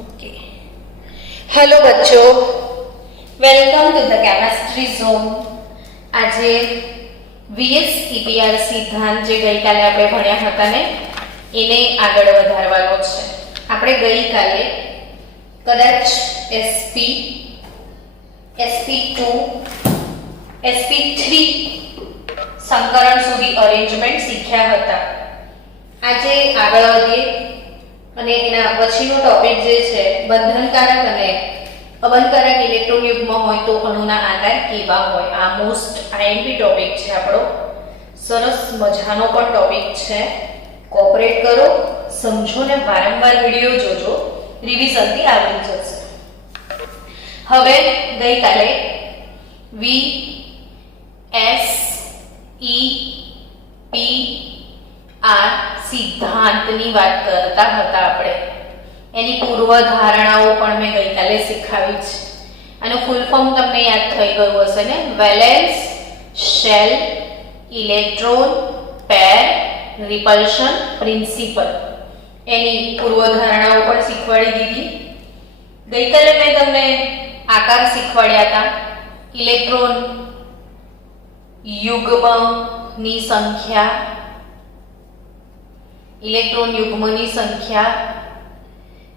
Okay. Hello बच्चों, welcome to the chemistry zone. आज VSEPR सिद्धांत जे गई काले આપણે ભણ્યા હતા ને એને આગળ વધારવાનો છે। આપણે ગઈ કાલે કદાચ SP2 SP3 સંકરણ સુધી અરેન્જમેન્ટ શીખ્યા હતા। આજે આગળ વધીએ અને એના પછીનો ટોપિક જે છે બંધનકારક અને અબંધકારક ઇલેક્ટ્રોન યુગ્મ હોય તો અણુના આકાર કેવા હોય। આ મોસ્ટ આઈએમપી ટોપિક છે આપણો। સરસ મજાનો પણ ટોપિક છે। કોઓપરેટ કરો, સમજો ને વારંવાર વિડિયો જોજો, રિવિઝનથી આવડી જશે। હવે ગઈકાલે વી એસ ઈ પી આ સિદ્ધાંતની વાત કરતા હતા આપણે। એની પૂર્વધારણાઓ પણ મેં ગઈકાલે શીખવી છે। આનું ફૂલ ફોર્મ તમને યાદ થઈ ગયું હશે ને? Valence shell electron pair રિપલ્શન principal. એની પૂર્વધારણાઓ પણ શીખવાડી દીધી। ગઈકાલે મેં તમને આકાર શીખવાડ્યા હતા। ઇલેક્ટ્રોન યુગ્મની સંખ્યા, ઇલેક્ટ્રોન યુગ્મની સંખ્યા,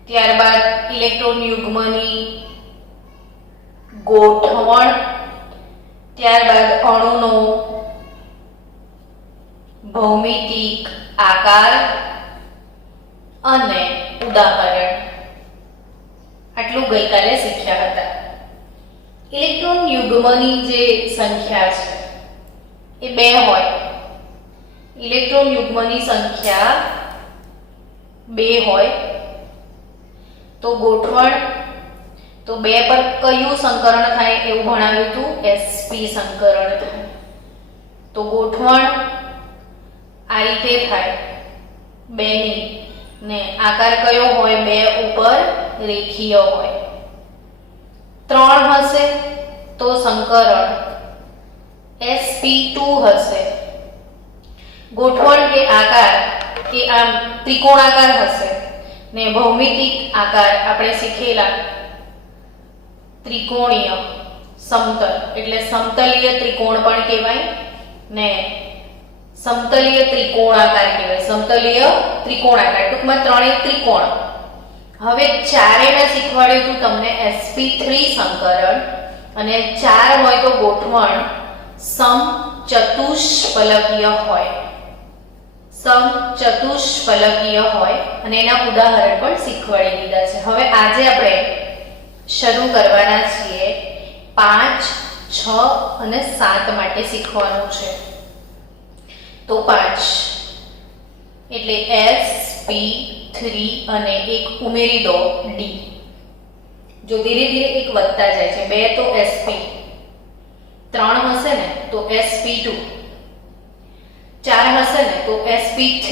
ત્યારબાદ ઇલેક્ટ્રોન યુગ્મની ગોઠવણ, ત્યારબાદ અણુનો ભૌમિતિક આકાર અને ઉદાહરણ, આટલું ગઈકાલે શીખ્યા હતા। ઇલેક્ટ્રોન યુગ્મની જે સંખ્યા છે એ 2 હોય। ઇલેક્ટ્રોન યુગ્મની સંખ્યા 2 હોય તો ગોઠવણ તો 2 પર કયું સંકરણ થાય એવું ભણાવ્યું હતું? sp સંકરણ થાય। તો ગોઠવણ આ રીતે થાય 2 ની, ને આકાર કયો હોય? 2 ઉપર રેખીય હોય। 3 હશે તો સંકરણ sp2 હશે। ગોઠવણ કે આકાર કે આમ ત્રિકોણાકાર હશે ને ભૌમિતિક આકાર આપણે શીખેલા ત્રિકોણીય સમતલ એટલે સમતલીય ત્રિકોણ પણ કહેવાય ને સમતલીય ત્રિકોણાકાર કહેવાય। સમતલીય ત્રિકોણાકાર ટૂંકમાં ત્રણેય ત્રિકોણ। હવે ચારેને શીખવાડ્યું હતું તમને sp3 સંકરણ, અને 4 હોય તો ગોઠવણ સમચતુષ્ફલકીય હોય। સમચતુષ્ફલકીય હોય અને એના ઉદાહરણ પણ શીખવાડી દીધા છે। હવે આજે આપણે શરૂ કરવાના છીએ 5, 6 અને 7 માટે શીખવાનું છે। તો 5 એટલે sp3 અને એક ઉમેરી દો d। જો ધીરે ધીરે એક વધતા જાય છે। 2 તો sp, 3 હશે ને તો sp2, 4 હશે ને તો sp3,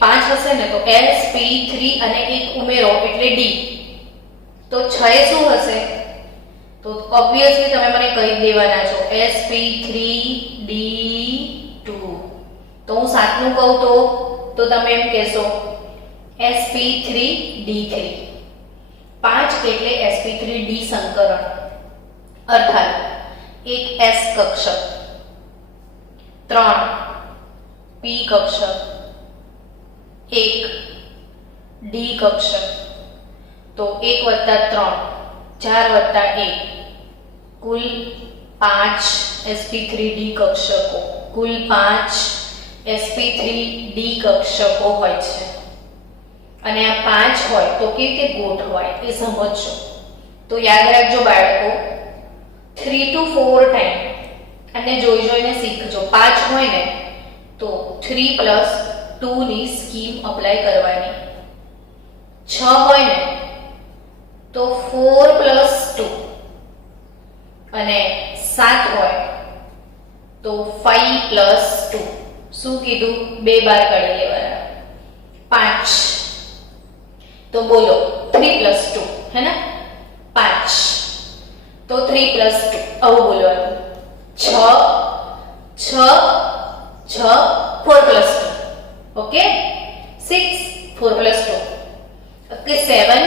5 હશે ને તો sp3 અને એક ઉમેરો એટલે d। તો 6 એ શું હશે? તો ઓબ્વિયસલી તમે મને કહી દેવાના છો sp3d2। તો હું 7 નું કહું તો તમે એમ કહેશો sp3d3। 5 એટલે sp3d સંકરણ, અર્થાત એક s કક્ષક, 3 p કક્ષક, 1 d કક્ષક। તો 1 + 3 4 + 1 કુલ 5 sp3d કક્ષકો। કુલ 5 sp3d કક્ષકો હોય છે। અને આ 5 હોય તો કેવી રીતે ગોઠવાય એ સમજો। તો યાદ રાખજો બાળકો, 3 to 4 ટાઈમ અને જોઈને શીખજો। 5 હોય ને તો 3 + 2 ની સ્કીમ અપ્લાય કરવાની। 6 હોય ને તો 4 + 2, અને 7 હોય તો 5 + 2। શું કીધું? 2 બાર કાઢી લેવાના। 5 તો બોલો 3 + 2 है ना? 5 તો 3 + 2 આવું બોલવાનું। 6 6 6 4 + 2 ओके 6 4 + 2 ओके 7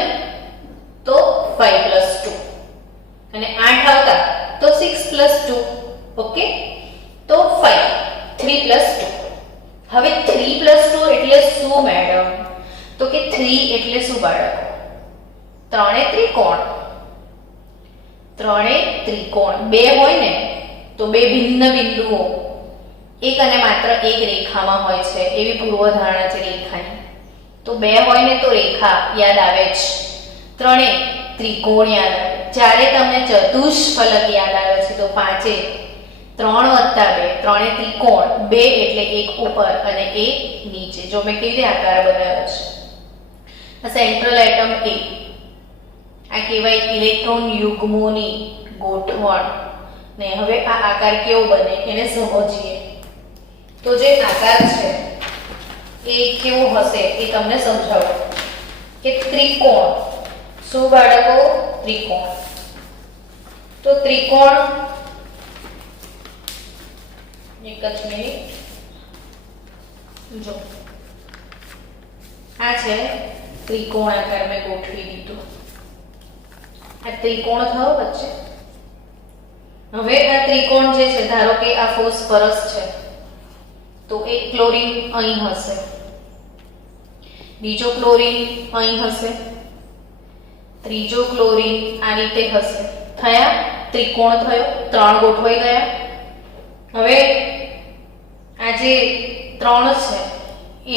એટલે શું બાળકો? ત્રણે ત્રિકોણ. ત્રણે ત્રિકોણ. બે હોય ને તો બે ભિન્ન બિંદુઓ એક અને માત્ર એક રેખામાં હોય છે, એવી પૂર્વધારણા છે રેખાની. તો બે હોય ને તો રેખા યાદ આવે જ, ત્રણે ત્રિકોણ યાદ આવે. જ્યારે તમને ચતુષ્ફલક યાદ આવે છે તો પાંચે 3 વત્તા 2, ત્રણે ત્રિકોણ, 2 એટલે એક ઉપર અને એક નીચે. જો મેં કેવી રીતે આકાર બનાવ્યો છે. આ સેન્ટ્રલ એટમ A, આ કહેવાય ઇલેક્ટ્રોન યુગ્મોની ગોઠવણ. ને હવે આ આકાર કેવો બને એને સમજીએ. તો જે આકાર છે એ કેવો હશે એ તમને સમજાવું કે ત્રિકોણ. શું બાળકો? ત્રિકોણ. તો ત્રિકોણ, એક જ મિનિટ, જો આ છે ત્રિકોણ આકાર મેં ગોઠવી દીધું. આ ત્રિકોણ થયો વચ્ચે. હવે આ ત્રિકોણ જે છે, ધારો કે આ ફોસ્ફરસ છે તો એક ક્લોરીન અહીં હશે, બીજો ક્લોરીન અહીં હશે, ત્રીજો ક્લોરીન આ રીતે હશે. થયા ત્રિકોણ થયો, 3 ગોઠવાઈ ગયા. હવે આ જે 3 છે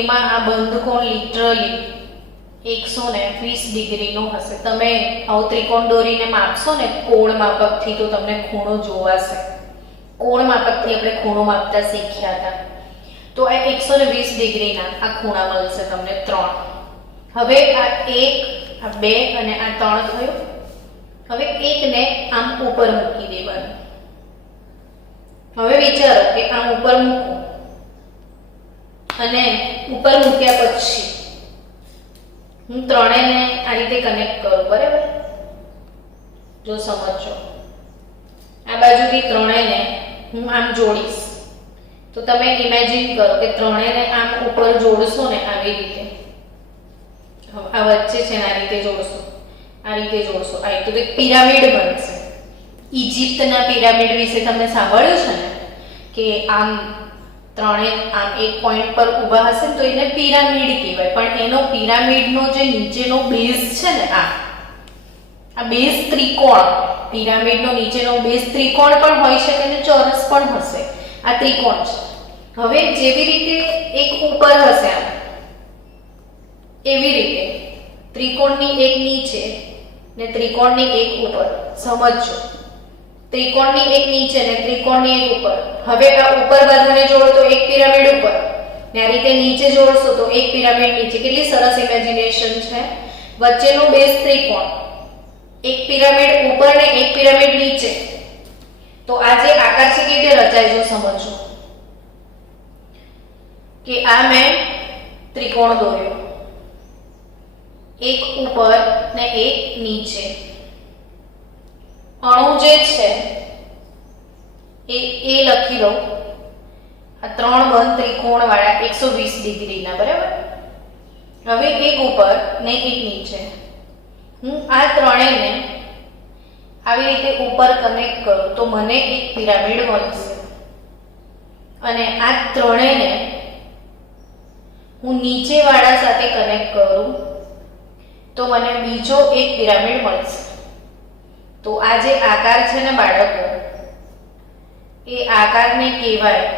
એમાં આ બંધકોણ લિટરલી 120 ડિગ્રીનો હશે. તમે આવો ત્રિકોણ દોરીને માપશો ને કોણ માપકથી તો તમને ખૂણો જોવાશે. કોણ માપકથી આપણે ખૂણો માપતા શીખ્યા હતા. તો આ 120 ડિગ્રીના આ ખૂણા મળશે તમને 3. હવે આ 1, આ 2 અને આ 3 થયું. હવે એકને આમ ઉપર મૂકી દેવાનું. હવે વિચારો કે આમ ઉપર મૂકો અને ઉપર મૂક્યા પછી હું ત્રણેયને આ રીતે કનેક્ટ કરું, બરાબર? જો સમજો, આ બાજુથી ત્રણેયને હું આમ જોડીશ. તો તમે ઇમેજિન કરો કે ત્રણેયને આમ ઉપર જોડશો ને આવી રીતે, આ વચ્ચે છે ને આ રીતે જોડશો, આ રીતે જોડશો, આ રીતે તો એક પિરામિડ બનશે. ઇજિપ્તના પિરામિડ વિશે તમને સાંભળ્યું છે ને કે આમ ત્રણે આમ એક પોઈન્ટ પર ઊભા હશે ને તો એને પિરામિડ કહેવાય. પણ એનો પિરામિડનો જે નીચેનો બેઝ છે ને આ બેઝ ત્રિકોણ, પિરામિડનો નીચેનો બેઝ ત્રિકોણ પણ હોઈ શકે અને ચોરસ પણ હશે. આ ત્રિકોણ છે. હવે જેવી રીતે એક ઉપર હશે આમ, એવી રીતે ત્રિકોણની એક નીચે ને ત્રિકોણની એક ઉપર. સમજો, ત્રિકોણની એક નીચે ને ત્રિકોણની એક ઉપર. હવે આ ઉપર બધાને જોડો તો એક પિરામિડ ઉપર, ને આ રીતે નીચે જોડશો તો એક પિરામિડ નીચે. કેટલી સરસ ઇમેજિનેશન છે. વચ્ચેનો બેઝ ત્રિકોણ, એક પિરામિડ ઉપર ને એક પિરામિડ નીચે. તો આ જે આકાર છે કેવી રીતે રચાય જો સમજો કે આ મેં ત્રિકોણ દોર્યો, એક ઉપર ને એક નીચે. અણુ જે છે એ લખી દઉં, આ 3 બંધ ત્રિકોણ વાળા 120 ડિગ્રીના, બરાબર? હવે એક ઉપર ને એક નીચે. હું આ ત્રણેયને આવી રીતે ઉપર કનેક્ટ કરું તો મને એક પિરામિડ મળશે. અને આ ત્રણેયને હું નીચે વાળા સાથે કનેક્ટ કરું તો મને બીજો એક પિરામિડ મળશે. તો આ જે આકાર છે ને બાળકો, એ આકારને કહેવાય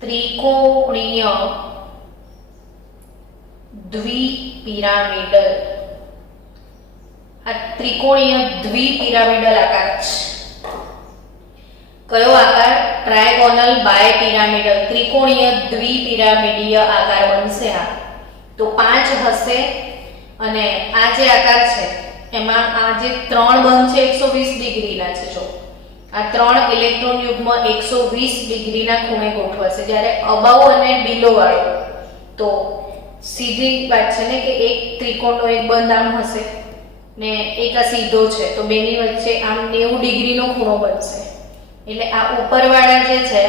ત્રિકોણીય દ્વિપિરામિડલ. આ ત્રિકોણીય દ્વિપિરામિડલ આકાર છે. કયો આકાર? ટ્રાયગોનલ બાયપિરામિડલ, ત્રિકોણીય દ્વિપિરામિડીય આકાર બનશે. આ તો 5 હશે. અને આ જે આકાર છે એમાં આ જે 3 બંધ છે 120 ડિગ્રીના છે. જો આ 3 ઇલેક્ટ્રોન યુગ્મ 120 ડિગ્રીના ખૂણે ગોઠવાશે. જ્યારે અબાઉ અને બિલો વાળો તો સીધી વાત છે ને કે એક ત્રિકોણનો એક બંધ આમ હશે ને એક આ સીધો છે, તો બેની વચ્ચે આમ 90 ડિગ્રીનો ખૂણો બનશે. એટલે આ ઉપરવાળા જે છે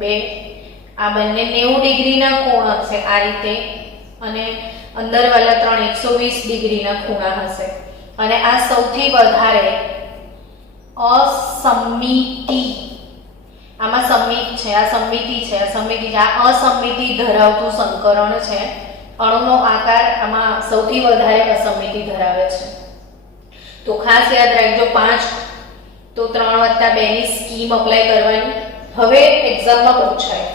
બે, આ બંને 90 ડિગ્રીના કોણ હશે આ રીતે, અને અંદરવાળા 3 120 ડિગ્રીના ખૂણા હશે. અને આ સૌથી વધારે અસમિતિ, આમાં સમિત છે, આ સમિતિ છે, આ સમિતિ છે. આ અસમિતિ ધરાવતું સંકરણ છે અણુનો આકાર આમાં સૌથી વધારે અસમિતિ ધરાવે છે. તો ખાસ યાદ રાખજો 5 તો 3 + 2 ની સ્કીમ અપ્લાય કરવાની. હવે એક્ઝામમાં પૂછાય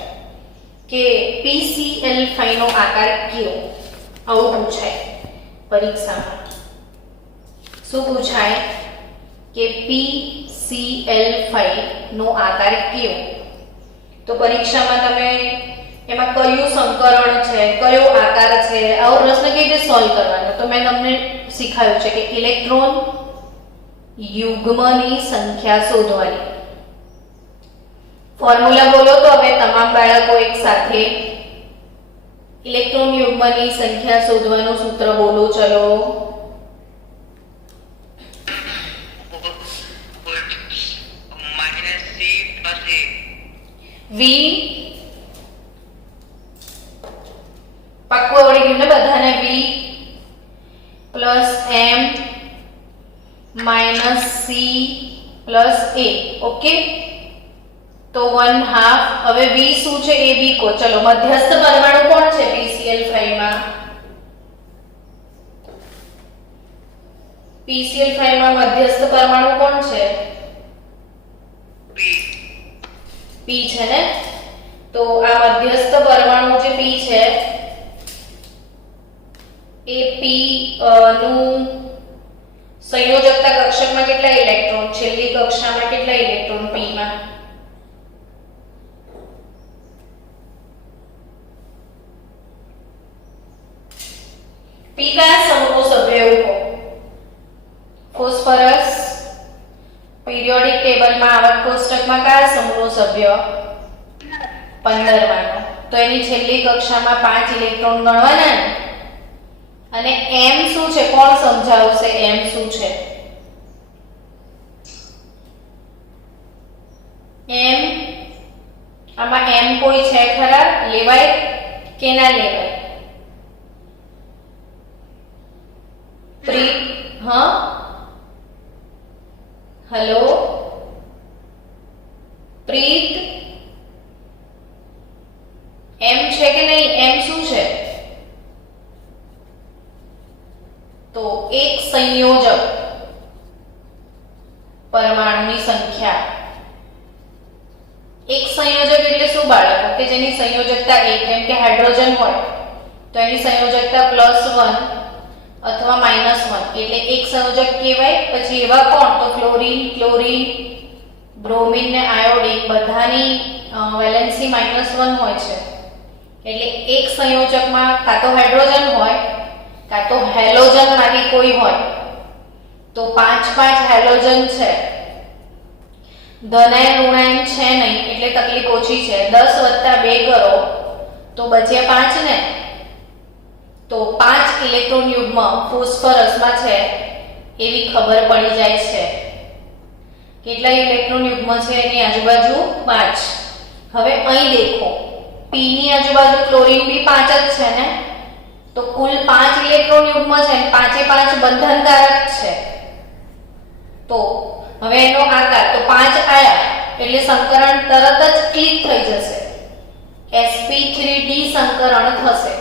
કે PCl5 નો આકાર કયો, આવું પૂછાય પરીક્ષામાં. શું પૂછાય કે PCl5 નો આકાર કયો? તો પરીક્ષામાં તમે એમાં કયું સંકરણ છે, કયો આકાર છે, આવો પ્રશ્ન કેવી રીતે સોલ્વ કરવાનો, તો મેં તમને શીખવાડ્યું છે કે ઇલેક્ટ્રોન યુગ્મની સંખ્યા શોધવાની. ફોર્મ્યુલા બોલો તો હવે તમામ બાળકો એક સાથે. ઇલેક્ટ્રોન યુગ્મની સંખ્યા શોધવાનું સૂત્ર બોલો. ચલો V પાક્કું આવડી ગયું ને બધાને? V + m - c + a. Okay, તો 1/2. હવે V શું છે એ બી કો. ચલો મધ્યસ્થ પરમાણુ કોણ છે PCl5 માં? PCl5 માં મધ્યસ્થ પરમાણુ કોણ છે? P છે ને? તો આ મધ્યસ્થ પરમાણુ જે P છે એ P નું સંયોજકતા કક્ષકમાં કેટલા ઇલેક્ટ્રોન, છેલ્લી કક્ષામાં કેટલા ઇલેક્ટ્રોન P માં? P કયા સમૂહનો સભ્ય એવું કહો? ફોસ્ફરસ. પીરિયોડિક ટેબલમાં આવક કોષ્ટકમાં કયા સમૂહનો સભ્ય? 15 માંનો. તો એની છેલ્લી કક્ષામાં 5 ઇલેક્ટ્રોન ગણવાના ને. અને m શું છે? કોણ સમજાવશે m શું છે? m આમાં m કોઈ છે ખરા? લેવાય કે ના લેવાય? હા, હેલો પ્રીત, m છે કે નહીં? m શું છે? તો એક સંયોજક પરમાણુની સંખ્યા. એક સંયોજક એટલે શું બાળકો? કે જેની સંયોજકતા 1, જેમ કે હાઇડ્રોજન હોય તો એની સંયોજકતા +1 અથવા -1 એટલે એક સંયોજક કહેવાય. પછી એવા કોણ? તો ફ્લોરીન, ક્લોરીન, બ્રોમિન ને આયોડિન બધાની વેલેન્સી -1 હોય છે. એટલે એક સંયોજકમાં કાં તો હાઇડ્રોજન હોય કાં તો હેલોજન માંથી કોઈ હોય. તો 5 હેલોજન છે, ધનાયન ઋણાયન છે નહીં એટલે તકલીફ ઓછી છે. 10 + 2 કરો તો બચ્યા 5 ને. તો 5 ઇલેક્ટ્રોન યુગ્મ ફોસ્ફરસમાં છે એવી ખબર પડી જાય છે. કેટલા ઇલેક્ટ્રોન યુગ્મ છે એની આજુબાજુ? 5. હવે અહીં દેખો, P ની આજુબાજુ ક્લોરીન બી 5 જ છે ને. તો કુલ 5 ઇલેક્ટ્રોન યુગ્મ છે અને 5 બંધનકારક છે. તો હવે એનો આકાર તો 5 આયા એટલે સંકરણ તરત જ ક્લિક થઈ જશે. sp3d સંકરણ થશે.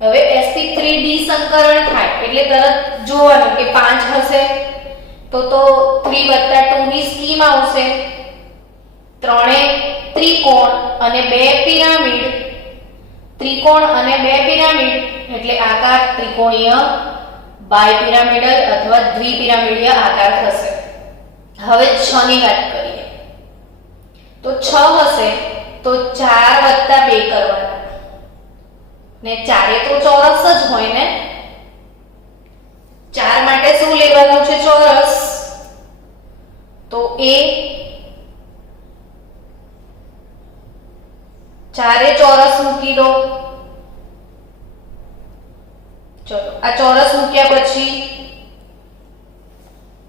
હવે sp3d સંકરણ થાય એટલે તરત જોવાનું કે 5 હશે તો 3 + 2 ની સ્કીમ આવશે. ત્રણે ત્રિકોણ અને બે પિરામિડ, ત્રિકોણ અને બે પિરામિડ એટલે આકાર ત્રિકોણીય, બાયપિરામિડલ અથવા દ્વિપિરામિડીય આકાર થશે. હવે 6 ની વાત કરીએ તો 6 હશે તો 4 + 2 કરવાના ને. 4 તો ચોરસ જ હોય ને. 4 માટે શું લેવાનું છે? ચોરસ. તો એ 4 ચોરસ મૂકી દો. ચલો આ ચોરસ મૂક્યા પછી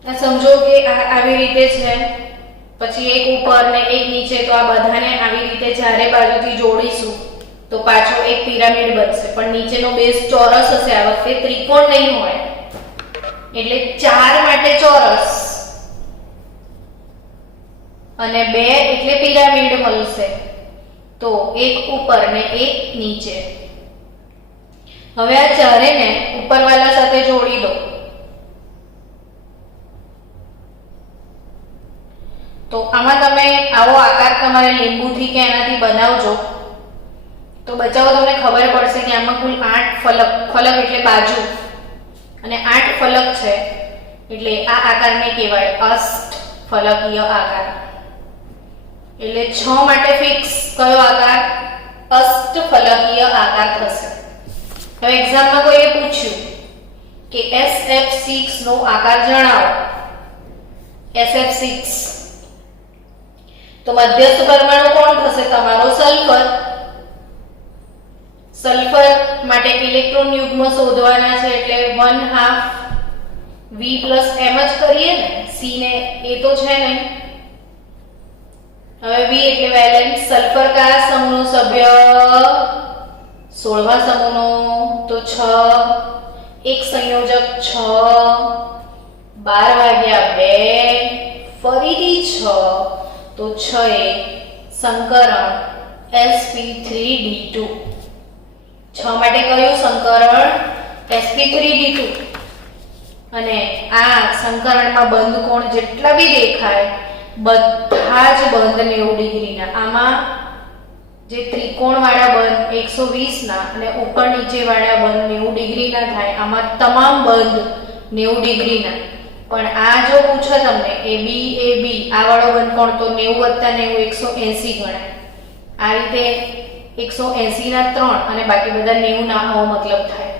સમજો કે આવી રીતે છે, પછી એક ઉપર ને એક નીચે. તો આ બધાને આવી રીતે ચારે બાજુથી જોડીશું તો પાછો એક પિરામિડ બનશે. પણ નીચેનો બેઝ ચોરસ હશે, આ વખતે ત્રિકોણ નહીં હોય. એટલે 4 માટે ચોરસ અને 2 એટલે પિરામિડ મળશે. તો એક ઉપર ને એક નીચે. હવે આ ચારેને ઉપરવાલા સાથે જોડી દો તો આમાં તમે આવો આકાર તમારે લીંબુથી કે એનાથી બનાવજો તો બચાવો તમને ખબર પડશે કે આમાં કુલ 8 ફલક એટલે બાજુ અને 8 ફલક છે એટલે આ આકારને કહેવાય અષ્ટફલકીય આકાર એટલે 6 માટે ફિક્સ કયો આકાર અષ્ટફલકીય આકાર થશે હવે એક્ઝામમાં કોઈએ પૂછ્યું કે SF6 નો આકાર જણાવો SF6 તો મધ્યસ્થ પરમાણુ કોણ થશે તમારો સલ્ફર સલ્ફર માટે ઇલેક્ટ્રોન યુગ્મ શોધવાના છે એટલે 1/2 V + m જ કરીએ ને C ને એ તો છે નહીં હવે V એટલે વેલેન્સ સલ્ફર કયા સમૂહનો સભ્ય 16મા સમૂહનો તો 6 એક સંયોજક 6 12 ભાગ્યા 2 ફરીથી 6 તો 6 એ સંકરણ sp3d2 6 માટે કયું સંકરણ sp3d2 અને આ સંકરણમાં બંધ કોણ જેટલા બી દેખાય બધા જ બંધ 90 ડિગ્રીના આમાં જે ત્રિકોણ વાળા બંધ 120 ના અને ઉપર નીચે વાળા બંધ 90 ડિગ્રીના થાય આમાં તમામ બંધ 90 ડિગ્રીના પણ આ જો પૂછે તમને AB આ વાળો બંધ કોણ તો 90 + 90 180 ગણાય આ રીતે 180 ના 3 અને બાકી બધા 90 ના આવો મતલબ થાય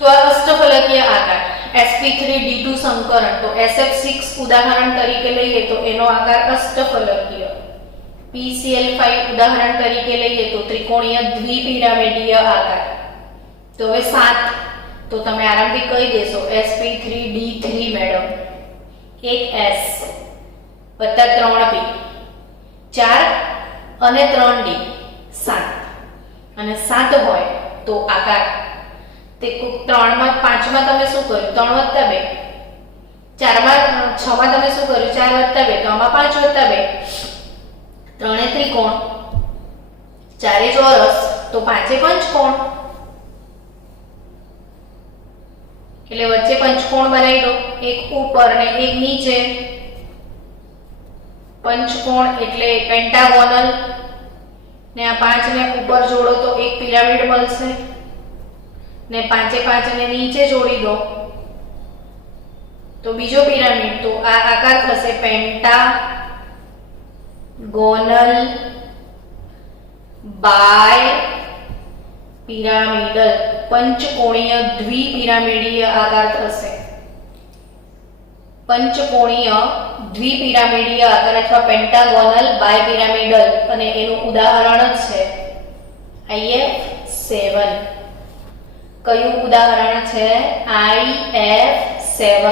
તો આ અષ્ટફલકીય આકાર sp3d2 સંકરણ તો SF6 ઉદાહરણ તરીકે લઈએ તો એનો આકાર અષ્ટફલકીય PCl5 ઉદાહરણ તરીકે લઈએ તો ત્રિકોણીય દ્વિપિરામિડીય આકાર તો હવે 7 તો તમે આરામથી કહી દેશો sp3d3 મેડમ 1s + 3p 4 અને 3d 7 અને 7 હોય તો આકાર તે 3 માં 5 માં તમે શું કર્યું 3 + 2 4 માં 6 માં તમે શું કર્યું 4 + 2 તો આમાં 5 + 2 3 એ ત્રિકોણ 4 એ ચોરસ તો 5 એ પંચકોણ એટલે વચ્ચે પંચકોણ બનાવી દો એક ઉપર અને એક નીચે પંચકોણ એટલે પેન્ટાગોનલ ને આ 5 ને ઉપર જોડો તો એક પિરામિડ મળશે ને 5 એ 5 ને નીચે જોડી દો તો બીજો પિરામિડ તો આ આકાર થશે પેન્ટાગોનલ બાય પિરામિડલ પંચકોણીય દ્વિપિરામિડીય આકાર થશે પંચકોણીય દ્વિપિરામિડીય આકાર અથવા પેન્ટાગોનલ બાયપિરામિડલ અને એનું ઉદાહરણ જ છે IF7 કયું ઉદાહરણ છે IF7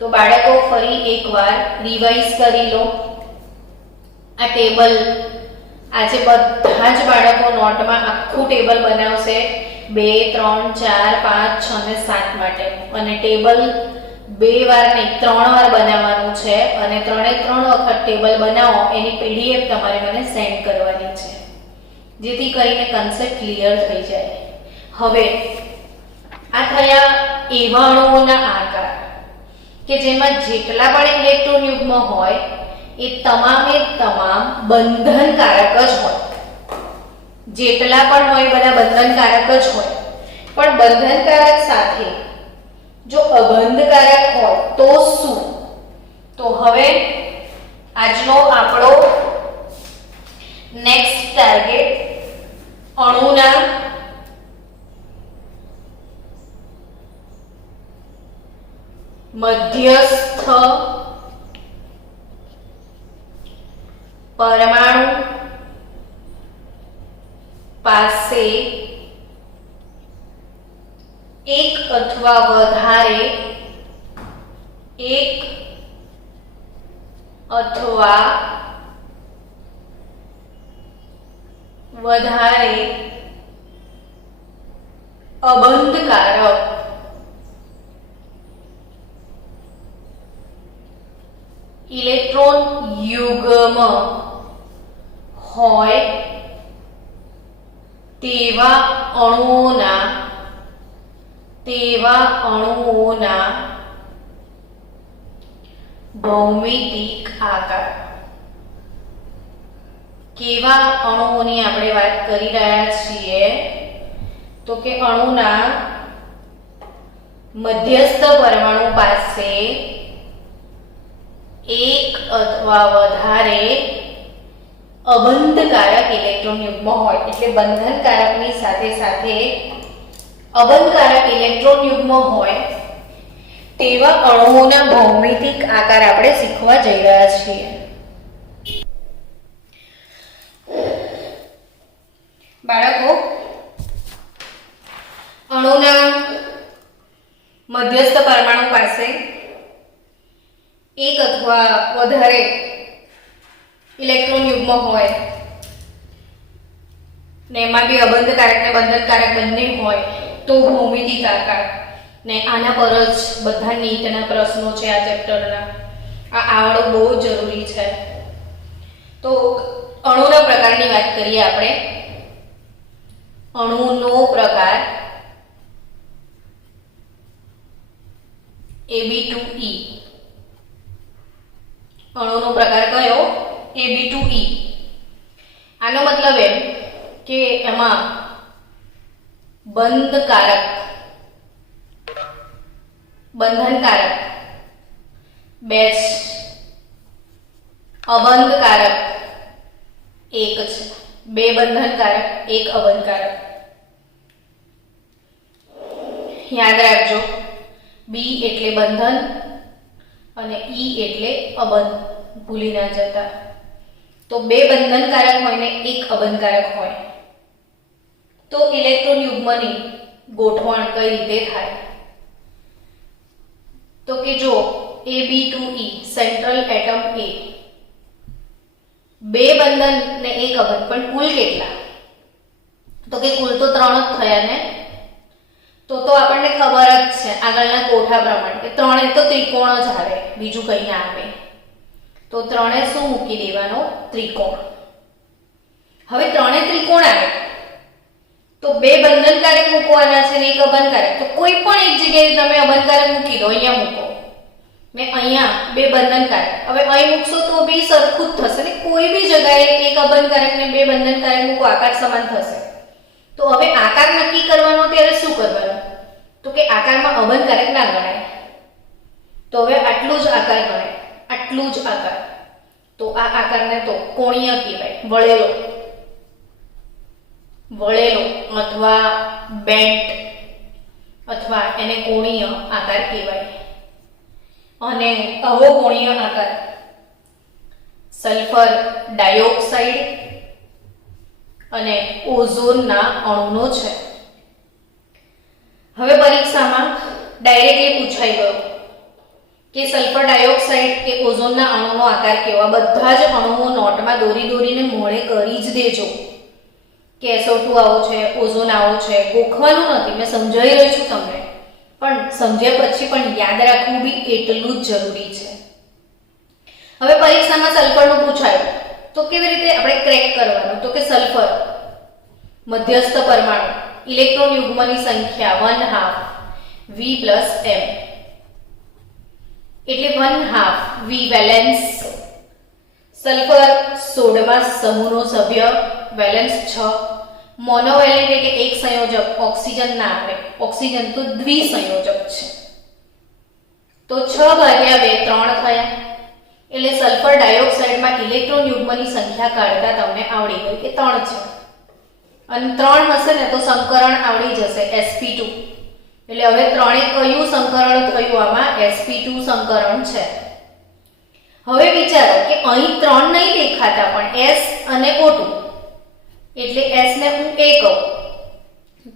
તો બાળકો ફરી એકવાર રિવાઇઝ કરી લો આ ટેબલ આજે બધા જ બાળકો નોટમાં આખું ટેબલ બનાવશે 2 3 4 5 6 અને 7 માટે અને ટેબલ 2 વાર નહીં 3 વાર બનાવવાનું છે અને 3 એ 3 વખત ટેબલ બનાવો એની PDF તમારે મને સેન્ડ કરવાની છે જેથી કરીને કન્સેપ્ટ ક્લિયર થઈ જાય હવે આ થયા એવા અણુઓના આકાર કે જેમાં જેટલા પણ ઇલેક્ટ્રોન યુગ્મ હોય એ તમામે તમામ બંધનકારક જ હોય જેટલા પણ હોય બધા બંધનકારક જ હોય પણ બંધનકારક સાથે જો અબંધકારક હોય તો શું તો હવે આજનો આપણો નેક્સ્ટ ટાર્ગેટ અણુના મધ્યસ્થ પરમાણુ પાસે એક અથવા વધારે અબંધકારક ઇલેક્ટ્રોન યુગ્મ હોય તેવા અણુઓના ભૌમિતિક આકાર. કેવા અણુઓની આપણે વાત કરી રહ્યા છીએ? તો કે અણુના મધ્યસ્થ પરમાણુ પાસે એક અથવા વધારે અબંધકારક ઇલેક્ટ્રોન યુગ્મ હોય, એટલે બંધનકારકની સાથે સાથે અબંધકારક ઇલેક્ટ્રોન યુગ્મ હોય તેવા અણુઓના ભૌમિતિક આકાર આપણે શીખવા જઈ રહ્યા છીએ. બાળકો, અણુના મધ્યસ્થ પરમાણુ પાસે એક અથવા વધારે ઇલેક્ટ્રોન યુગ્મ હોય ને એમાં બી અબંધકારક ને બંધનકારક બંને હોય તો ભૌમિતિક આકાર. ને આના પર જ બધા નીટના પ્રશ્નો છે આ ચેપ્ટરના. આ આવડવું બહુ જરૂરી છે. તો અણુના પ્રકારની વાત કરીએ આપણે. અણુનો પ્રકાર Ab2E. અણુનો પ્રકાર કયો? Ab2E. આનો મતલબ એમ કે એમાં બંધનકારક બે છે, અબંધકારક એક છે. બે બંધનકારક, એક અબંધકારક. યાદ રાખજો, બી એટલે બંધન અને ઈ એટલે અબંધ, ભૂલી ના જતા. તો બે બંધનકારક હોય ને એક અબંધકારક હોય તો ઇલેક્ટ્રોન યુગ્મની ગોઠવણ કઈ રીતે થાય? તો કે જો Ab2E સેન્ટ્રલ એટમ A, બે બંધન ને એક અબંધ, પણ કુલ કેટલા? તો કે કુલ તો 3 જ થયા ને. તો આપણને ખબર જ છે આગળના કોઠા પ્રમાણે કે 3 તો ત્રિકોણ જ આવે, બીજું કંઈ ના આવે. તો 3 શું મૂકી દેવાનો? ત્રિકોણ. હવે 3 ત્રિકોણ આવે તો બે બંધનકારક મૂકવાના છે ને એક અબંધકારક. તો કોઈ પણ એક જગ્યાએ તમે અબંધકારક મૂકી દો, અહીંયા મૂકો ને અહીંયા બે બંધનકારક. હવે અહીં મૂકશો તો બી સરખું જ થશે ને. કોઈ બી જગ્યાએ એક અબંધકારક ને બે બંધનકારક મૂકો, આકાર સમાન થશે. તો હવે આકાર નક્કી કરવાનો ત્યારે શું કરવાનું? તો કે આકારમાં અબંધકારક ના ગણાય, તો હવે આટલું જ આકાર ગણાય, આટલું જ આકાર. તો આ આકારને તો કોણીય કહેવાય, વળેલો અથવા બેન્ટ અથવા એને કોણીય આકાર કહેવાય. અને આવો કોણીય આકાર સલ્ફર ડાયોક્સાઇડ અને ઓઝોનના અણુનો છે. હવે પરીક્ષામાં ડાયરેક્ટલી પૂછાઈ ગયો કે સલ્ફર ડાયોક્સાઇડ કે ઓઝોનના અણુનો આકાર કેવો? બધા જ અણુઓ નોટમાં દોરીને મોડે કરી જ દેજો કે SO2 આવો છે, ઓઝોન આવો છે. ગોખવાનું નથી, મેં સમજાવી રહી છું તમને, પણ સમજ્યા પછી પણ યાદ રાખવું બી એટલું જ જરૂરી છે. હવે પરીક્ષામાં સલ્ફરનું પૂછાયું તો કેવી રીતે આપણે ક્રેક કરવાનું? તો કે સલ્ફર મધ્યસ્થ પરમાણુ, ઇલેક્ટ્રોન યુગ્મની સંખ્યા 1/2 V + m, એટલે 1/2 V વેલેન્સ. સલ્ફર 16મા સમૂહનો સભ્ય, વેલેન્સ 6. મોનોવેલેન્ટ એટલે એક સંયોજક, ઓક્સિજન ના આવે, ઓક્સિજન તો દ્વિસંયોજક છે. તો 6/2 3 થયા. એટલે સલ્ફર ડાયોક્સાઇડમાં ઇલેક્ટ્રોન યુગ્મની સંખ્યા કાઢતા તમને આવડી ગઈ કે 3 છે. અને 3 હશે ને તો સંકરણ આવડી જશે, sp2. એટલે હવે 3 કયું સંકરણ થયું? આમાં sp2 સંકરણ છે. હવે વિચારો કે અહીં 3 નહીં દેખાતા, પણ s અને O2, એટલે s ને હું a કહું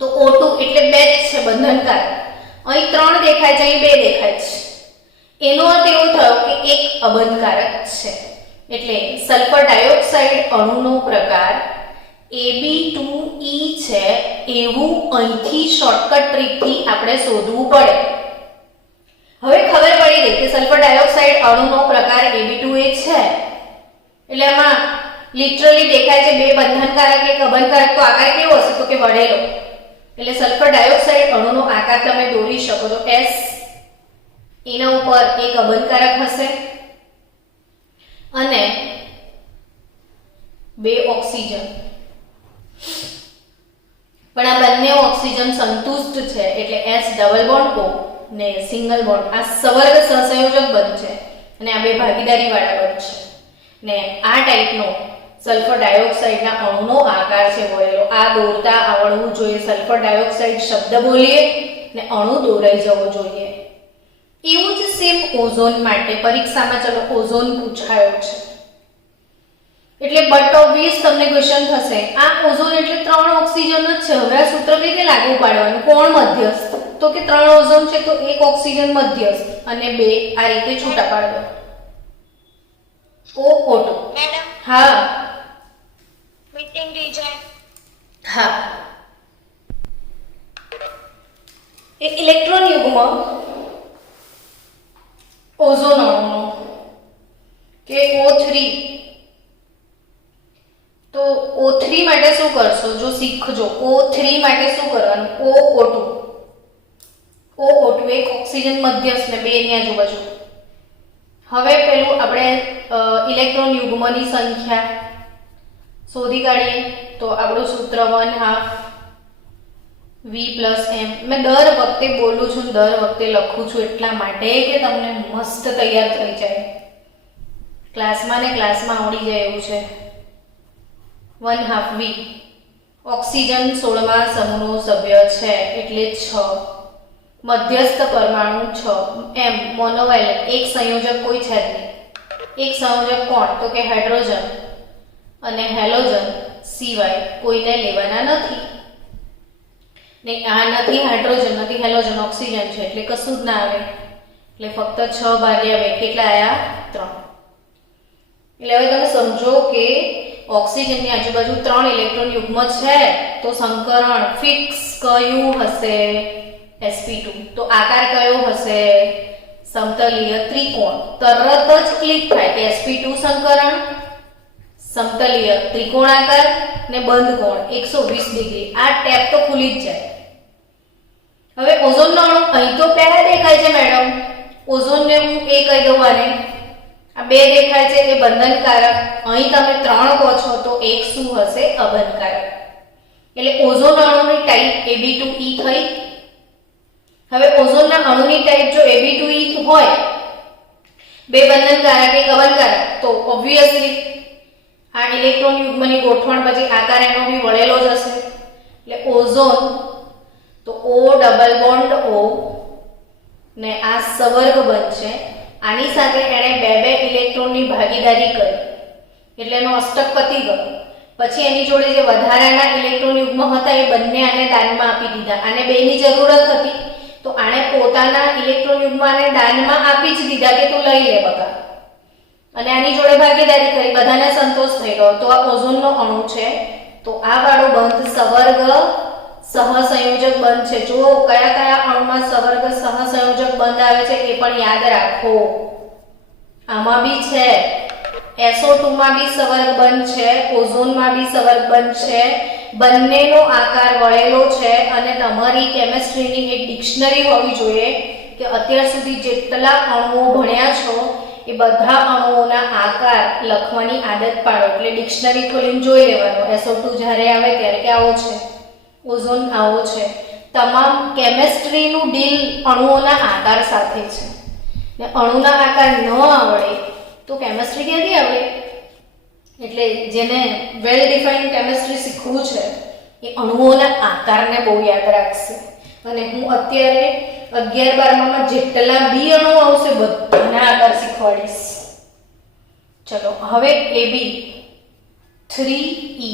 તો O2 એટલે 2 જ છે બંધનકારક. અહીં 3 દેખાય છે, અહીં 2 દેખાય છે. એનો અર્થ એવો થયો કે એક અબંધકારક છે. એટલે સલ્ફર ડાયોક્સાઇડ અણુનો પ્રકાર Ab2E છે એવું અહીંથી શોર્ટકટ ટ્રીકથી આપણે શોધવું પડે. હવે ખબર પડી ગઈ કે સલ્ફર ડાયોક્સાઇડ અણુનો પ્રકાર Ab2E છે, એટલે આમાં લિટરલી દેખાય છે બે બંધનકારક એક અબંધકારક, તો આકાર કેવો હશે તો કે વળેલો. એટલે સલ્ફર ડાયોક્સાઇડ અણુનો આકાર તમે દોરી શકો છો S. એના ઉપર એક અબંધકારક હશે અને બે ઓક્સિજન. પણ આ બંને ઓક્સિજન સંતુષ્ટ છે એટલે S ડબલ બોન્ડ O ને સિંગલ બોન્ડ. આ સવર્ગ સહસંયોજક બંધ છે અને આ બે ભાગીદારી વાળા બંધ છે. ને આ ટાઈપનો સલ્ફર ડાયોક્સાઇડના અણુનો આકાર છે વળેલો. આ દોરતા આવડવું જોઈએ. સલ્ફર ડાયોક્સાઇડ શબ્દ બોલીએ ને અણુ દોરાઈ જવો જોઈએ. એવું જ સેમ ઓઝોન માટે પરીક્ષામાં ચલો ઓઝોન પૂછાયો છે એટલે બટ ઓબ્વિયસ તમને ક્વેશ્ચન થશે આ ઓઝોન એટલે 3 ઓક્સિજન જ છે. હવે આ સૂત્ર કઈ રીતે લાગુ પાડવાનું? કોણ મધ્યસ્થ? તો કે 3 ઓઝોન છે તો 1 ઓક્સિજન મધ્યસ્થ અને 2 આ રીતે છૂટા પાડો. O2. મેડમ હા મીટિંગ રિઝલ્ટ. હા એક ઇલેક્ટ્રોન યુગ્મ ઓઝોન અણુનો કે O3. તો O3 માટે શું કરશો જો શીખજો. O3 માટે શું કરવાનું? O2 એક ઓક્સિજન મધ્યસ્થ ને 2 ની આજુબાજુ. હવે પેલું આપણે ઇલેક્ટ્રોન યુગ્મની સંખ્યા શોધી કાઢીએ તો આપણું સૂત્ર 1/2 V + m. મેં દર વખતે બોલું છું, દર વખતે લખું છું એટલા માટે કે તમને મસ્ત તૈયાર થઈ જાય. ક્લાસમાં ને ક્લાસમાં આવડી જાય એવું છે. 1/2 V. ઓક્સિજન 16મા સમૂહનો સભ્ય છે એટલે 6. મધ્યસ્થ પરમાણુ 6. m મોનોવેલેન્ટ. એક સંયોજક કોઈ છે જ નહીં. એક સંયોજક કોણ? તો કે હાઇડ્રોજન અને હેલોજન સિવાય કોઈને લેવાના નથી. ને આ નથી હાઇડ્રોજન નથી હેલોજન ઓક્સિજન છે એટલે કશું જ ના આવે. એટલે ફક્ત 6/2 કેટલા આયા? 3. એટલે હવે તમે સમજો કે ઓક્સિજનની આજુબાજુ 3 ઇલેક્ટ્રોન યુગ્મ છે તો સંકરણ ફિક્સ કયું હશે? sp2. તો આકાર કયો હશે? સમતલીય ત્રિકોણ. તરત જ ક્લિક થાય કે sp2 સંકરણ સમતલીય ત્રિકોણાકાર ને બંધ કોણ 120 ડિગ્રી. આ ટેપ તો ખુલી જ જાય. હવે ઓઝોનનો અણુ અહીં તો પહેલા દેખાય છે મેડમ. ઓઝોનને હું એ કહી દઉં આને. આ 2 દેખાય છે એ બંધનકારક. અહીં તમે 3 કહો છો તો એક શું હશે? અબંધકારક. એટલે ઓઝોન અણુની ટાઈપ Ab2E થઈ. હવે ઓઝોનના અણુની ટાઈપ જો Ab2E હોય, 2 બંધનકારક એક અબંધકારક, તો ઓબ્વિયસલી આ ઇલેક્ટ્રોન યુગ્મની ગોઠવણ પછી આકાર એનો બી વળેલો જ હશે. એટલે ઓઝોન તો O ડબલ બોન્ડ O ને આ સવર્ગ બનશે. આની સાથે એણે 2 ઇલેક્ટ્રોનની ભાગીદારી કરી એટલે એનો અષ્ટક પતી ગયો. પછી એની જોડે જે વધારાના ઇલેક્ટ્રોન યુગ્મ હતા એ બંને આને દાનમાં આપી દીધા. આને 2 ની જરૂરત હતી તો આણે પોતાના ઇલેક્ટ્રોન યુગ્મ આને દાનમાં આપી જ દીધા કે તું લઈ લે બકા. અને આની જોડે ભાગીદારી કરી, બધાને સંતોષ થઈ ગયો. તો આ ઓઝોનનો અણુ છે. તો આ વાળો બંધ સવર્ગ સહસંયોજક બંધ છે. જો કયા કયા અણુમાં સવર્ગ સહસંયોજક બંધ આવે છે એ પણ યાદ રાખો. આમાં બી છે SO2 માં બી સવર્ગ બંધ છે, ઓઝોનમાં બી સવર્ગ બંધ છે. બંનેનો આકાર વળેલો છે અને તમારી કેમિસ્ટ્રીની એક ડિક્શનરી હોવી જોઈએ કે અત્યાર સુધી જેટલા અણુઓ ભણ્યા છો એ બધા અણુઓના આકાર લખવાની આદત પાડો. એટલે ડિક્શનરી ખોલીને જોઈ લેવાનો. SO2 જ્યારે આવે ત્યારે કે આવો છે, ઓઝોન આવો છે. તમામ કેમિસ્ટ્રીનું ડીલ અણુઓના આકાર સાથે છે. ને અણુના આકાર ન આવડે તો કેમિસ્ટ્રી ક્યાંથી આવડે? એટલે જેને વેલ ડિફાઇન્ડ કેમિસ્ટ્રી શીખવું છે એ અણુઓના આકારને બહુ યાદ રાખશે. અને હું અત્યારે 11-12માં જેટલા બી અણુ આવશે બધાના આકાર શીખવાડીશ. ચલો હવે Ab3E.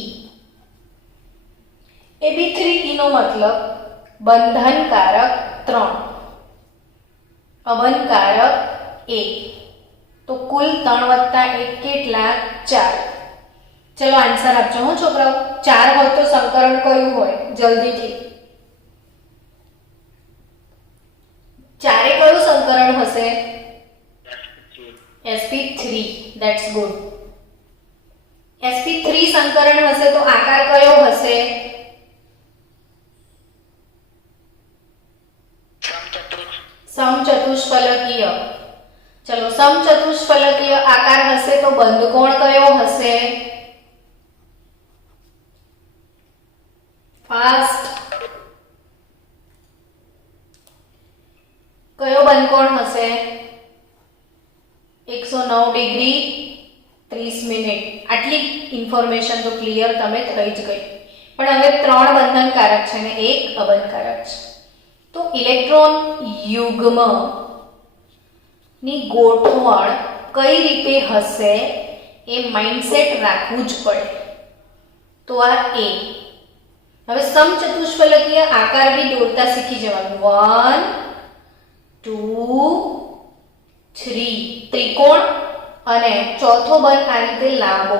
Ab3E નો મતલબ બંધનકારક 3, અબંધકારક 1. તો કુલ 3 + 1 કેટલા? 4. ચલો આન્સર આપજો હો છોકરાઓ. 4 હોય તો સંકરણ કયું હોય? જલ્દીથી 4 કયું સંકરણ હશે? sp3. That's good. sp3 સંકરણ હશે તો આકાર કયો હશે? સમચતુષ્ફલકીય. ચલો, સમચતુષ્ફલકીય આકાર હશે તો બંધકોણ કયો હશે? ફાસ્ટ. કયો બંધકોણ હશે? 109 ડિગ્રી 30 મિનિટ. આટલી ઇન્ફોર્મેશન તો ક્લિયર તમે થઈ જ ગઈ. પણ હવે 3 બંધનકારક છે ને 1 અબંધકારક છે. તો ઇલેક્ટ્રોન યુગ્મ ની ગોઠવણ કઈ રીતે હશે એ માઇન્ડસેટ રાખવું જ પડે. તો આ A. હવે સમચતુષ્ફલકીય આકાર બી દોરતા શીખી જવાનું. 1 2 3 ત્રિકોણ અને ચોથો બંધ આ રીતે લાંબો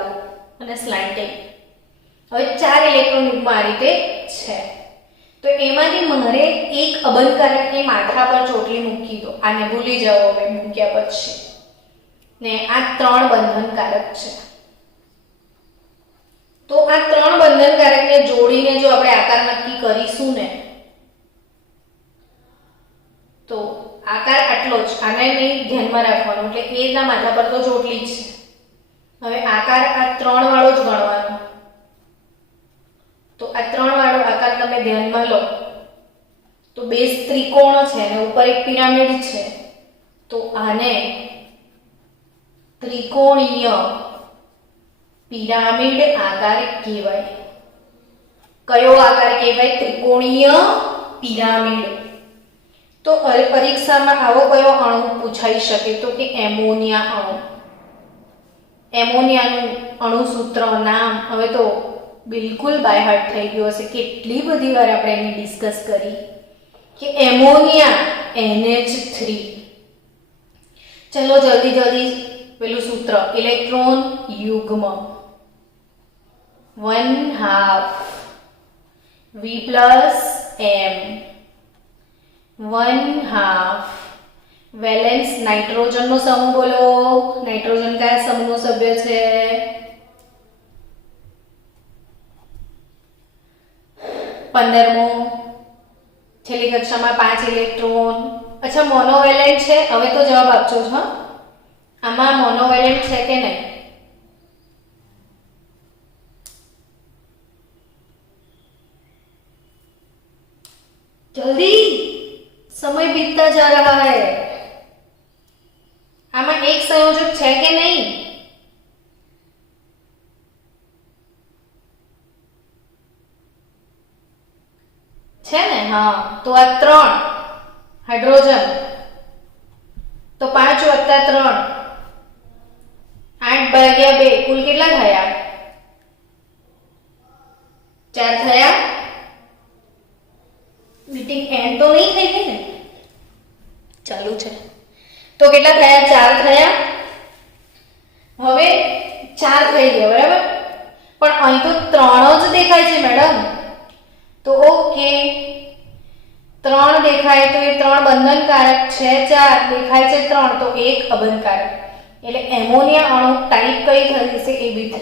અને સ્લાન્ટિંગ. હવે 4 ઇલેક્ટ્રોન યુગ્મ આ રીતે છે. તો એમાંથી મારે એક અબંધકારકની માથા પર ચોટલી મૂકી દો. આને ભૂલી જાઓ હવે મૂક્યા પછી. ને આ 3 બંધનકારક છે. તો આ 3 બંધનકારકને જોડીને જો આપણે આકાર નક્કી કરીશું ને તો આકાર આટલો જ. આને નહીં ધ્યાનમાં રાખવાનું એટલે એ ના માથા પર તો ચોટલી જ છે. હવે આકાર આ 3 વાળો જ ગણવાનો. તો આ 3 વાળો આકાર તમે ધ્યાનમાં લો તો બેઝ ત્રિકોણ છે અને ઉપર એક પિરામિડ છે. તો આને ત્રિકોણીય પિરામિડ આકાર કહેવાય. કયો આકાર કહેવાય? ત્રિકોણીય પિરામિડ. તો પરીક્ષામાં આવો કયો અણુ પૂછાઈ શકે? તો કે એમોનિયા અણુ. એમોનિયાનું અણુ સૂત્ર નામ હવે તો બિલકુલ બાય હાર્ટ થઈ ગયું હશે. કેટલી બધી વાર આપણે એની ડિસ્કસ કરી કે એમોનિયા NH3. ચલો જલ્દી જલ્દી પેલું સૂત્ર ઇલેક્ટ્રોન યુગ્મ 1/2 V plus M 1/2 વેલેન્સ નાઇટ્રોજનનો સમૂહ બોલો. નાઇટ્રોજન કયા સમૂહનો સભ્ય છે? 15મો. છેલ્લી કક્ષામાં 5 ઇલેક્ટ્રોન. અચ્છા, મોનોવેલેન્ટ છે. હવે તો જવાબ આપજો છો. આમાં મોનોવેલેન્ટ છે કે નહીં? જલ્દી, समय बीतता जा रहा है. આમાં એક સંયોજક છે કે નહીં? છે ને? હા. તો આ 3 હાઇડ્રોજન. તો 5 + 3 8 ભાગ્યા 2 કુલ કેટલા થયા? 4 થયા. મીટિંગ એન્ડ તો નહીં થઈ ગઈ ને? ચાલુ છે. તો કેટલા થયા? 4 થયા. હવે 4 થઈ ગયા બરાબર. પણ અહીં તો 3 જ દેખાય છે મેડમ. તો ઓકે, 3 દેખાય તો એ 3 બંધનકારક છે. 4 દેખાય છે 3 તો 1 અબંધકારક. એટલે એમોનિયા અણુ ટાઈપ કઈ થઈ જશે? AB3.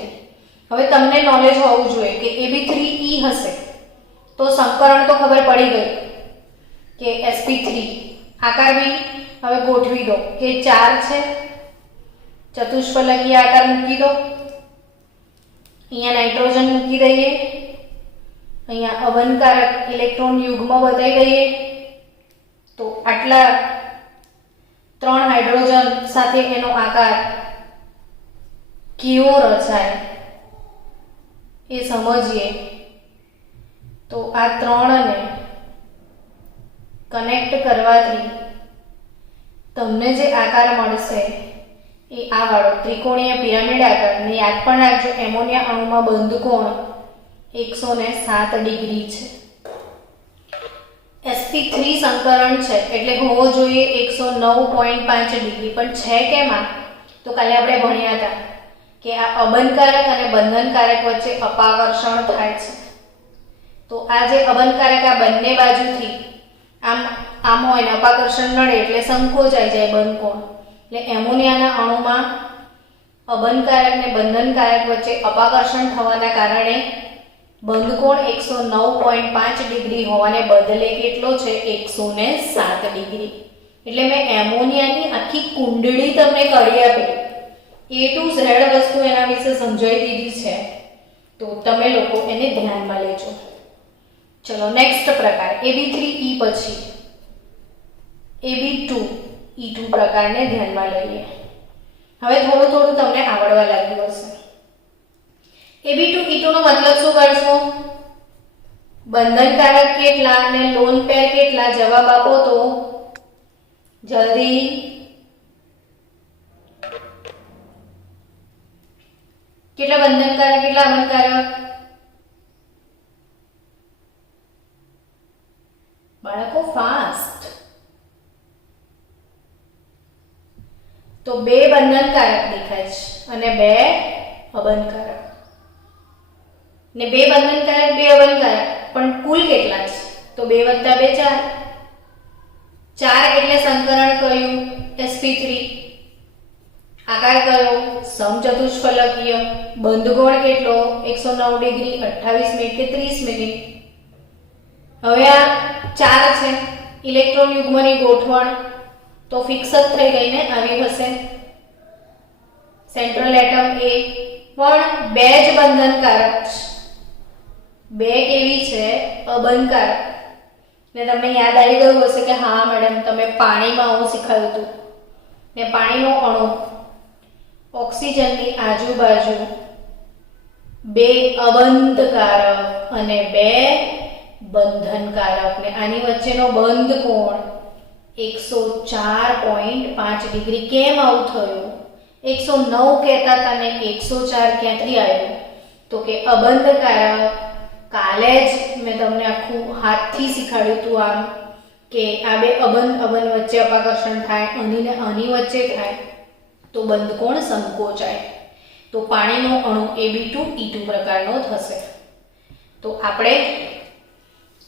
હવે તમને નોલેજ હોવું જોઈએ કે AB3E હશે તો સંકરણ તો ખબર પડી ગઈ કે sp3. આકાર બી હવે ગોઠવી દો કે 4 છે. ચતુષ્ફલકીય આકાર મૂકી દો. અહીંયા નાઇટ્રોજન મૂકી દઈએ. અહીંયા અબંધકારક ઇલેક્ટ્રોન યુગ્મ બતાવી દઈએ. તો આટલા 3 હાઇડ્રોજન સાથે એનો આકાર કેવો રચાય એ સમજીએ. તો આ 3 ને કનેક્ટ કરવાથી તમને જે આકાર મળશે એ આ વાળો ત્રિકોણીય પિરામિડ આકાર. ને યાદ પણ રાખજો એમોનિયા અણુમાં બંધકોણ 107 ડિગ્રી છે. sp3 સંકરણ છે એટલે હોવો જોઈએ 109.5 ડિગ્રી. પણ છે કેમાં? તો કાલે આપણે ભણ્યા હતા કે આ અબંધકારક અને બંધનકારક વચ્ચે અપાકર્ષણ થાય છે. તો આ જે અબંધકારક આ બંને બાજુથી આમ હોય ને અપાકર્ષણ નડે એટલે સંકોચાઈ જાય બંધકોણ. એટલે એમોનિયાના અણુમાં અબંધકારક ને બંધનકારક વચ્ચે અપાકર્ષણ થવાના કારણે બંધકોણ 109.5 ડિગ્રી હોવાને બદલે કેટલો છે 107 ડિગ્રી. એટલે મેં એમોનિયાની આખી કુંડળી તમને કરી આપી, A to Z વસ્તુ એના વિશે સમજાવી દીધી છે, તો તમે લોકો એને ધ્યાનમાં લેજો. ચલો નેક્સ્ટ પ્રકાર AB3E પછી AB2E2 પ્રકારને ધ્યાનમાં લઈએ. હવે થોડું થોડું તમને આવડવા લાગ્યું હશે. AB2E2 નો મતલબ શું કરશો? બંધનકારક કેટલા અને લોન પેર કેટલા? જવાબ આપો તો જલ્દી. કેટલા બંધનકારક, કેટલા અબંધકારક? બાળકો ફાસ્ટ. તો 2 બંધનકારક દેખાય છે અને 2 અબંધકારક. ને 2 બંધનકારક 2 અબંધકારક, પણ કુલ કેટલા છે? તો 2 + 2 4. 4 એટલે સંકરણ કયું? sp3. આકાર કયો? સમચતુષ્ફલકીય. બંધકોણ કેટલો? 109 ડિગ્રી, 28 મિનિટ કે 30 મિનિટ. હવે આ 4 છે, ઇલેક્ટ્રોન યુગ્મની ગોઠવણ તો ફિક્સ જ થઈ ગઈ ને, આવી હશે. સેન્ટ્રલ એટમ A, પણ 2 જ બંધનકારક છે, 2 કેવી છે? અબંધકારક. ને તમને યાદ આવી ગયું હશે કે હા મેડમ તમે પાણીમાં આવું શીખવાયું હતું ને પાણીનો અણુ ઓક્સિજનની આજુબાજુ 2 અબંધકારક અને 2 બંધનકારક, ને આની વચ્ચેનો બંધ કોણ 104.5 ડિગ્રી. કેમ આવું થયું? 109 કહેતા હતા ને 104 ક્યાંથી આવ્યું? તો કે અબંધકારક કાલે જ મેં તમને આખું હાથથી શીખવાડ્યું હતું આમ કે આ 2 અબંધ વચ્ચે અપાકર્ષણ થાય, આની ને આની વચ્ચે થાય તો બંધકોણ સંકોચાય. તો પાણીનો અણુ AB2E2 પ્રકારનો થશે. તો આપણે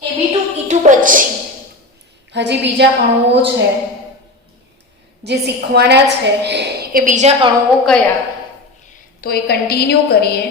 AB2E2 પછી હજી બીજા અણુઓ છે જે શીખવાના છે. એ બીજા અણુઓ કયા? તો એ કન્ટિન્યુ કરીએ.